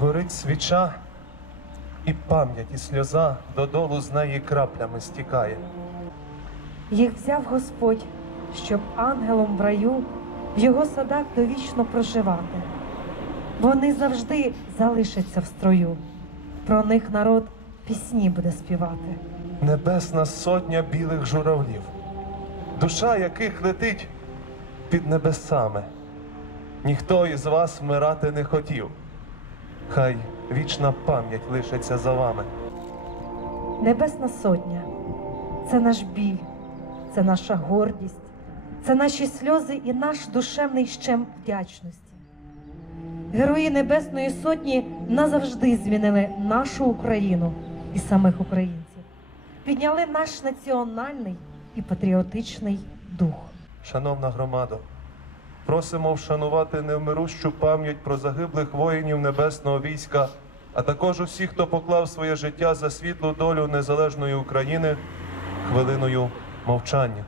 Горить свіча, і пам'ять, і сльоза додолу з неї краплями стікає. Їх взяв Господь, щоб ангелом в раю в його садах довічно проживати. Вони завжди залишаться в строю. Про них народ пісні буде співати. Небесна сотня білих журавлів, душа яких летить під небесами. Ніхто із вас вмирати не хотів. Хай вічна пам'ять лишиться за вами. Небесна сотня це наш біль, це наша гордість, це наші сльози і наш душевний щем вдячності. Герої Небесної Сотні назавжди змінили нашу Україну і самих українців, підняли наш національний і патріотичний дух. Шановна громадо, просимо вшанувати невмирущу пам'ять про загиблих воїнів небесного війська, а також усіх, хто поклав своє життя за світлу долю незалежної України хвилиною мовчання.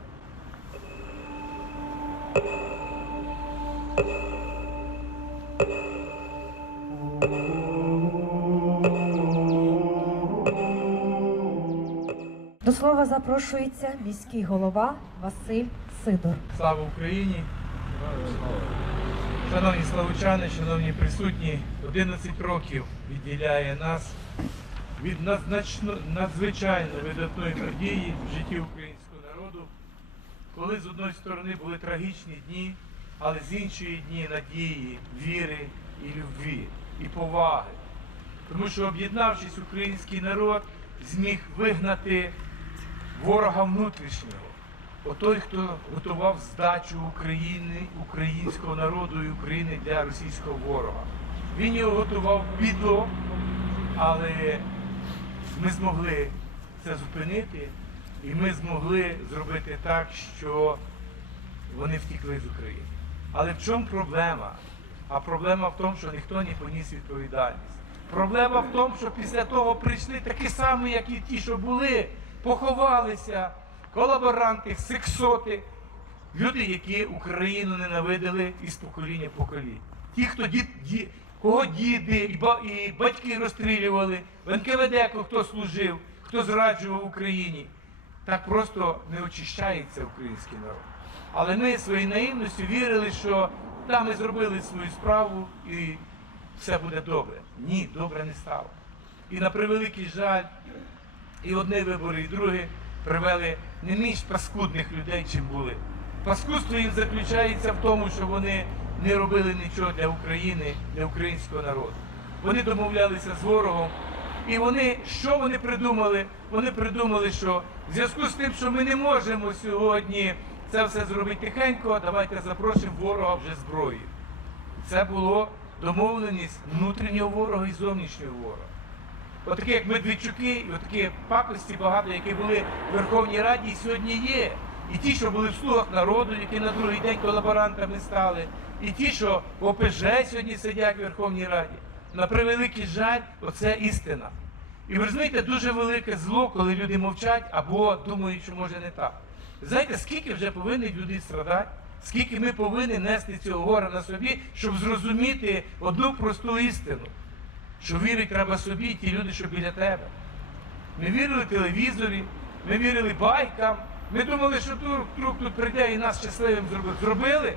До слова запрошується міський голова Василь Сидор. Слава Україні! Шановні славучани, шановні присутні, 11 років відділяє нас від надзвичайно видатної події в житті українського народу, коли з одної сторони були трагічні дні, але з іншої дні надії, віри і любві, і поваги. Тому що об'єднавшись, український народ зміг вигнати ворога внутрішнього. Отой, хто готував здачу України, українського народу і України для російського ворога. Він його готував підло, але ми змогли це зупинити, і ми змогли зробити так, що вони втікли з України. Але в чому проблема? А проблема в тому, що ніхто не поніс відповідальність. Проблема в тому, що після того прийшли такі самі, як і ті, що були, поховалися, колаборанти, сексоти, люди, які Україну ненавидили із покоління покоління. Ті, хто дід, ді, кого діди і батьки розстрілювали, в НКВД хто служив, хто зраджував Україні. Так просто не очищається український народ. Але ми своєю наївністю вірили, що там ми зробили свою справу і все буде добре. Ні, добре не стало. І на превеликий жаль, і одні вибори, і другі привели не менш паскудних людей, чим були. Паскудство їм заключається в тому, що вони не робили нічого для України, для українського народу. Вони домовлялися з ворогом. І вони, що вони придумали? Вони придумали, що в зв'язку з тим, що ми не можемо сьогодні це все зробити тихенько, давайте запросимо ворога вже зброєю. Це було домовленість внутрішнього ворога і зовнішнього ворога. Отакі, як Медведчуки, і отакі пакості багато, які були в Верховній Раді, і сьогодні є. І ті, що були в слугах народу, які на другий день колаборантами стали, і ті, що в ОПЖ сьогодні сидять в Верховній Раді. На превеликий жаль, оце істина. І ви розумієте, дуже велике зло, коли люди мовчать або думають, що може не так. Знаєте, скільки вже повинні люди страдати, скільки ми повинні нести цього гора на собі, щоб зрозуміти одну просту істину, що вірити треба собі ті люди, що біля тебе. Ми вірили телевізорі, ми вірили байкам. Ми думали, що Турк, Турк тут прийде і нас щасливим зробив. Зробили.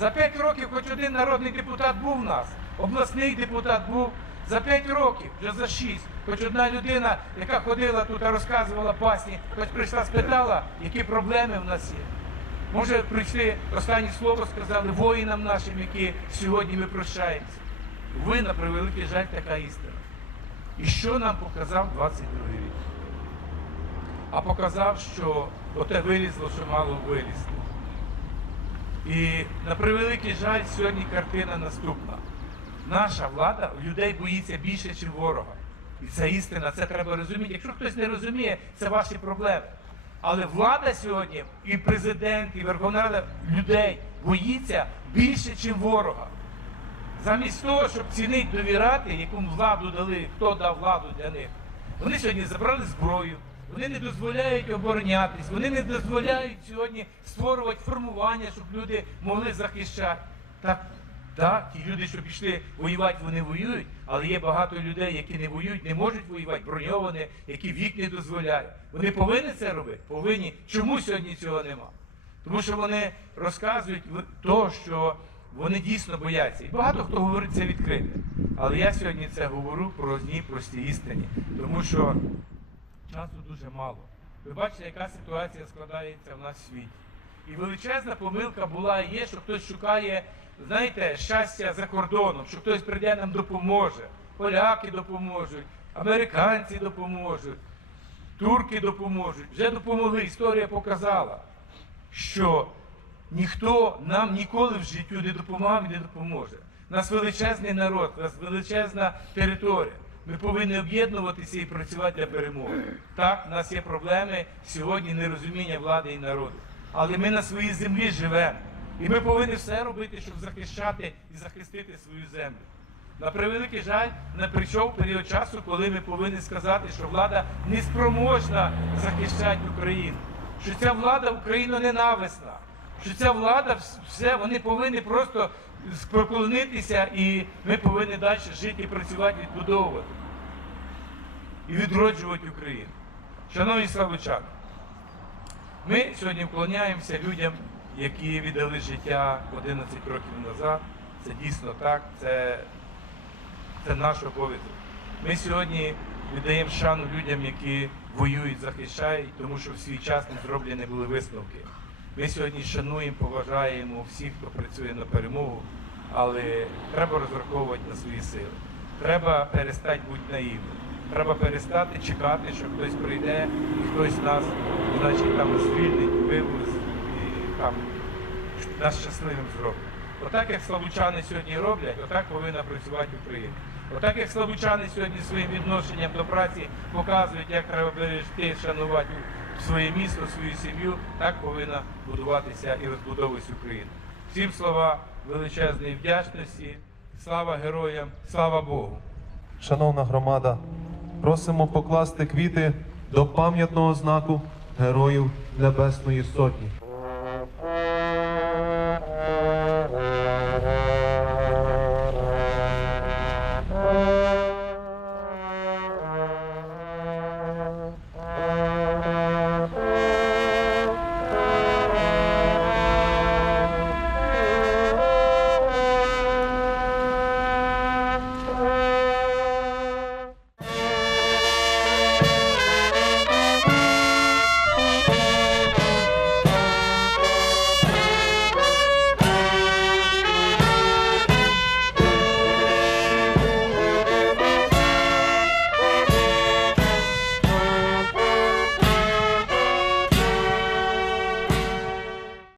За п'ять років хоч один народний депутат був у нас, обласний депутат був. За п'ять років, вже за шість, хоч одна людина, яка ходила тут розказувала басні, хоч прийшла, спитала, які проблеми в нас є. Може, прийшли останнє слово, сказали воїнам нашим, які сьогодні ми прощаємося. Ви, на превеликий жаль, така істина. І що нам показав 22 рік? А показав, що оте вилізло, що мало вилізти. І на превеликий жаль, сьогодні картина наступна. Наша влада людей боїться більше, ніж ворога. І це істина, це треба розуміти. Якщо хтось не розуміє, це ваші проблеми. Але влада сьогодні, і президент, і Верховна Рада людей боїться більше, ніж ворога. Замість того, щоб цінити довіряти, яку владу дали, хто дав владу для них, вони сьогодні забрали зброю, вони не дозволяють оборонятись, вони не дозволяють сьогодні створювати формування, щоб люди могли захищати. Так Да, ті люди, що пішли воювати, вони воюють, але є багато людей, які не воюють, не можуть воювати, броньовані, які вік не дозволяє. Вони повинні це робити? Повинні. Чому сьогодні цього нема? Тому що вони розказують то, що вони дійсно бояться. І багато хто говорить це відкрито. Але я сьогодні це говорю про одній простій істині, тому що часу дуже мало. Ви бачите, яка ситуація складається в нас в світі. І величезна помилка була і є, що хтось шукає, знаєте, щастя за кордоном, що хтось прийде нам допоможе. Поляки допоможуть, американці допоможуть, турки допоможуть. Вже допомогли. Історія показала, що ніхто нам ніколи в життю не допомагав і не допоможе. У нас величезний народ, у нас величезна територія. Ми повинні об'єднуватися і працювати для перемоги. Так, у нас є проблеми сьогодні нерозуміння влади і народу. Але ми на своїй землі живемо. І ми повинні все робити, щоб захищати і захистити свою землю. На превеликий жаль, не прийшов період часу, коли ми повинні сказати, що влада не спроможна захищати Україну, що ця влада Україну ненависна, що ця влада все, вони повинні просто поклонитися, і ми повинні далі жити і працювати, відбудовувати і відроджувати Україну. Шановні славичани, ми сьогодні вклоняємося людям, які віддали життя 11 років назад. Це дійсно так, це, це наш обов'язок. Ми сьогодні віддаємо шану людям, які воюють, захищають, тому що в свій час не зроблені були висновки. Ми сьогодні шануємо, поважаємо всіх, хто працює на перемогу, але треба розраховувати на свої сили. Треба перестати бути наївним. Треба перестати чекати, що хтось прийде і хтось нас, значить, там звільнить, вивез і там нас щасливим зробить. Отак, як славучани сьогодні роблять, отак повинна працювати Україна. Отак, як славучани сьогодні своїм відношенням до праці показують, як треба берегти, шанувати своє місто, свою сім'ю, так повинна будуватися і розбудовуватися Україна. Всім слова величезної вдячності, слава героям, слава Богу! Шановна громада, просимо покласти квіти до пам'ятного знаку Героїв Небесної Сотні.